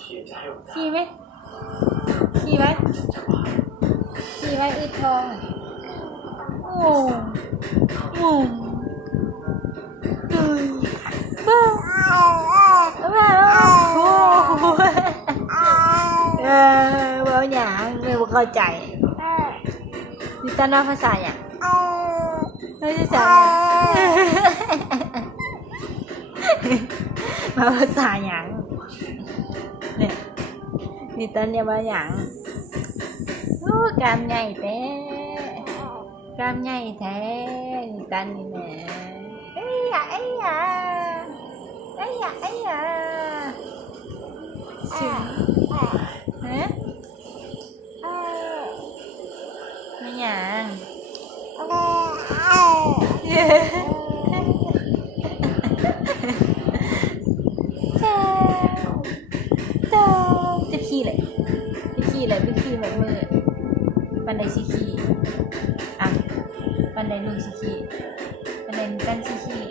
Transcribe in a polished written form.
ขี่ไหมขี่ไหมขี่ไหมอึดทองโอ้โหบ้าบ้าโอ้บ้าอย่างไม่เข้าใจมีตาหน้าภาษาอย่างไม่ใช่จังมาภาษาอย่างเนี่ยมีตอนเนี้ยมาอย่างโอ้กามใหญ่แท้กามใหญ่แท้มีตอนนี้แม่เอ้ยอะเอ้ยอะเอ้ยอะเอ้ยอะสิฮะไม่หยังจะขี่เลยจะขี่เลยไปขี่แบบมือปันไดสิขี่อ่ะปันไดลุงสิขี่ปันไดกันสิขี่